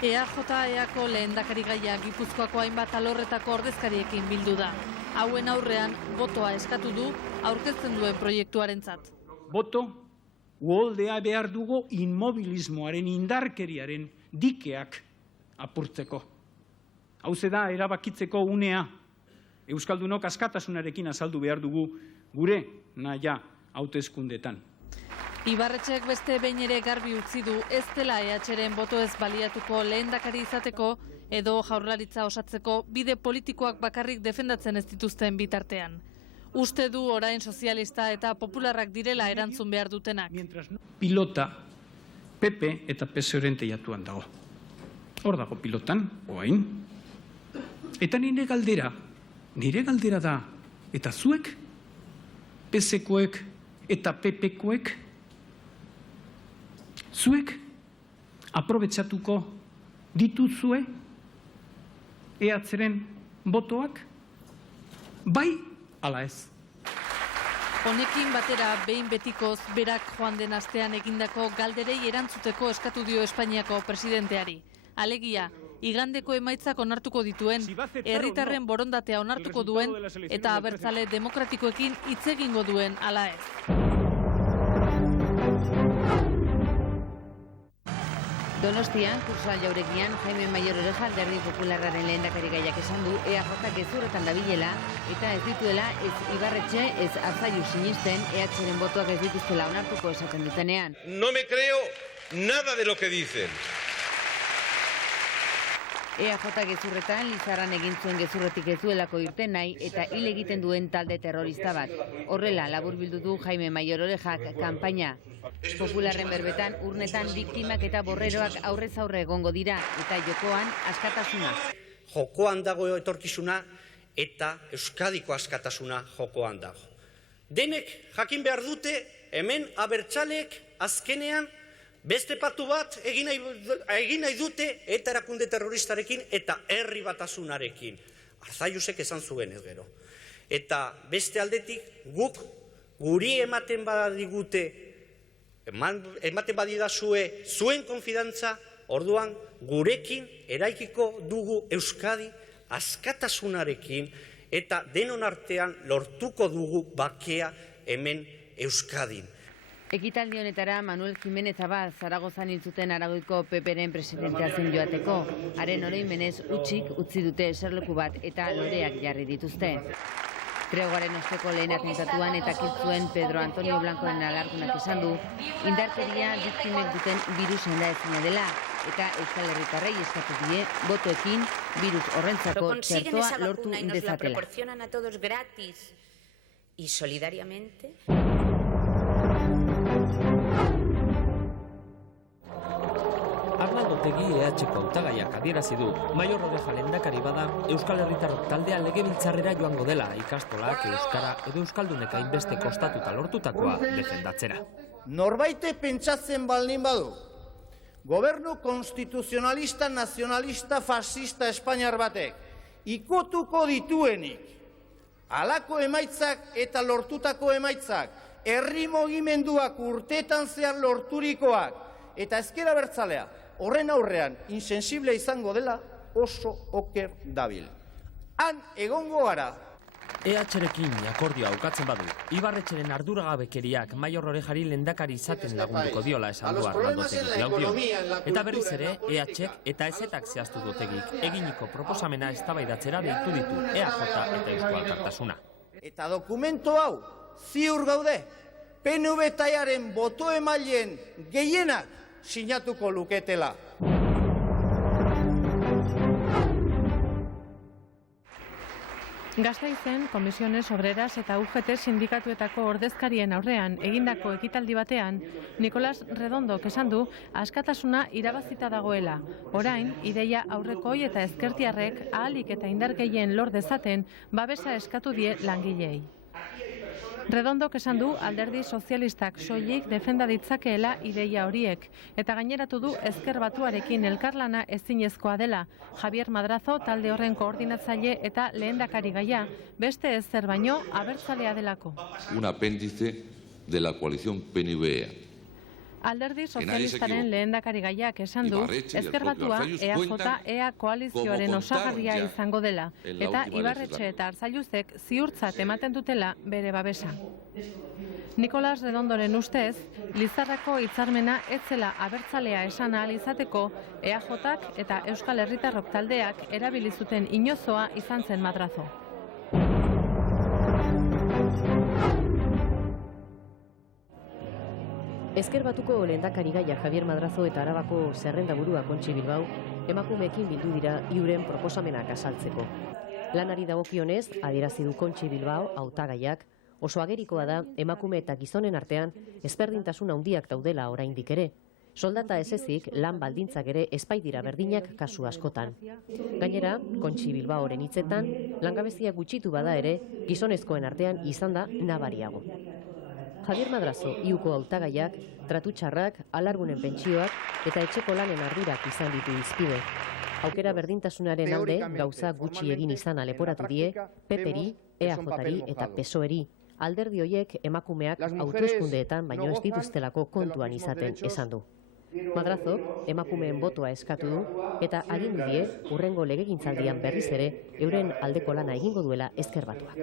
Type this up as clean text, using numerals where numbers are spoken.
EAJ-eako lehendakarigaia Gipuzkoako hainbat alorretako ordezkariekin bildu da. Hauen aurrean botoa eskatu du aurkezten duen proiektuarentzat. Boto, uholdea behar dugu inmobilismoaren indarkeriaren dikeak apurtzeko. Hauze da erabakitzeko unea. Euskaldunok askatasunarekin azaldu behar dugu gure nahia hauteskundetan. Ibarretxek beste behin ere garbi utzi du ez dela EHren boto ez baliatuko lehendakari izateko edo jaurlaritza osatzeko bide politikoak bakarrik defendatzen ez dituzten bitartean. Uste du orain sozialista eta popularrak direla erantzun behar dutenak. Pilota PP eta PSOEren teilatuan dago. Hor dago pilotan, oain. Eta nire galdera da, eta zuek, PSkoek eta PPkoek, zuek aprobetxatuko dituzue EHren botoak, bai ala ez. Honekin batera behin betikoz berak joan den astean egindako galderei erantzuteko eskatu dio Espainiako presidenteari. Alegia, igandeko emaitzak onartuko dituen, herritarren borondatea onartuko duen eta abertzale demokratikoekin hitz egingo duen ala ez. Donostian, Kursal jauregian, Jaime Mayor Oreja Alderdi Popularraren lehendakarigaiak esan du EAJ gezurretan dabilela eta ez dituela ez Ibarretxe ez Arzaiu sinisten EHren botoak ez dituztela onartuko esaten dutenean. No me creo nada de lo que dicen. EAJ gezurretan Lizarran egin zuen gezurretik ez duelako irten nahi eta hil egiten duen talde terrorista bat. Horrela laburbildu du Jaime Mayor Orejak kanpaina. Popularren berbetan urnetan biktimak eta borreroak aurrez aurre egongo dira eta jokoan askatasuna. Jokoan dago etorkizuna eta Euskadiko askatasuna jokoan dago. Denek jakin behar dute hemen abertzaleek azkenean beste patu bat egin nahi dute eta erakunde terroristarekin eta herri batasunarekin. Arzaiusek esan zuen ez gero. Eta beste aldetik guk guri ematen badigute, ematen badidazue zuen konfidantza, orduan gurekin eraikiko dugu Euskadi askatasunarekin eta denon artean lortuko dugu bakea hemen Euskadin. Ekitaldi honetara Manuel Jimenez Abad Zaragozan hil zuten Aragoiko PPren presidentea zen joateko. Haren oroimenez utzi dute eserleku bat eta loreak jarri dituzte. Tregoaren osteko lehen atentatuan eta kiltzuen Pedro Antonio Blancoren alargunak esan du, indarkeria biktimek duten virus sendaezina dela eta Euskal Herritarrei eskatu die botoekin virus horrentzako txertoa lortu dezatela. Proporcionan a todos gratis y solidariamente. Arnaldo Otegi EHko hautagaiak adierazi du, Mayor Oreja lehendakari bada Euskal Herritarrok taldea legebiltzarrera joango dela ikastolak euskara edo euskaldunek hainbeste kostatuta lortutakoa defendatzera. Norbaite pentsatzen baldin badu, gobernu konstituzionalista, nazionalista, fascista Espainiar batek ikutuko dituenik, halako emaitzak eta lortutako emaitzak, herri mugimenduak urteetan zehar lorturikoak eta ezker abertzalea, horren aurrean insensible izango dela oso oker dabil. Han egongo gara. EHrekin akordioa ukatzen badu, Ibarretxeren arduragabekeriak Mayor Orejari lehendakari izaten lagunduko diola esan du Arnaldo Otegik gaudio. Eta berriz ere, EHek eta ezetak zehaztu Otegik eginiko proposamena eztabaidatzera deitu ditu EAJ eta Eusko Alkartasuna. Eta dokumento hau, ziur gaude, PNV-taiaren boto emaileen gehienak sinatuko luketela. Gasteizen, Komisiones Obreras eta UGT sindikatuetako ordezkarien aurrean egindako ekitaldi batean, Nicolás Redondok esan du askatasuna irabazita dagoela. Orain, ideia aurrekoi eta ezkertiarrek ahalik eta indar gehien lor dezaten babesa eskatu die langileei. Redondok esan du alderdi sozialistak soilik defenda ditzakeela ideia horiek, eta gaineratu du ezker batuarekin elkarlana ezinezkoa dela. Javier Madrazo talde horren koordinatzaile eta lehendakari gaia, beste ezer baino abertzalea delako. Un apéndice de la coalición PNV. Alderdi sozialistaren lehendakari gaiak esan du, Ezker Batua EAJ-EA koalizioaren osagarria izango dela, eta Ibarretxe eta Arzalluzek ziurtzat ematen dutela bere babesa. Nikolas Redondoren ustez, Lizarrako hitzarmena ez zela abertzalea esan ahal izateko EAJak eta Euskal Herritarrok taldeak erabili zuten inozoa izan zen Madrazo. Ezker Batuko lehendakari gaia Javier Madrazo eta Arabako zerrendaburua Kontxi Bilbao emakumeekin bildu dira euren proposamenak azaltzeko. Lanari dagokionez, adierazi du Kontxi Bilbao hautagaiak, oso agerikoa da emakume eta gizonen artean ezberdintasun handiak daudela oraindik ere. Soldata ez ezik, lan baldintzak ere espaitira berdinak kasu askotan. Gainera, Kontxi Bilbaoren hitzetan, langabezia gutxitu bada ere, gizonezkoen artean izan da nabariago. Javier Madrazo iuko hautagaiak, tratu txarrak, alargunen pentsioak eta etxeko lanen ardurak izan ditu hizpide. Aukera berdintasunaren alde gauza gutxi egin izan leporatu die PP-ri, EAJ-ri eta PSOE-ri. Alderdi horiek emakumeak hauteskundeetan baino ez dituztelako kontuan izaten esan du. Madrazo emakumeen botoa eskatu du eta agindu die hurrengo legegintzaldian berriz ere euren aldeko lana egingo duela Ezker Batuak.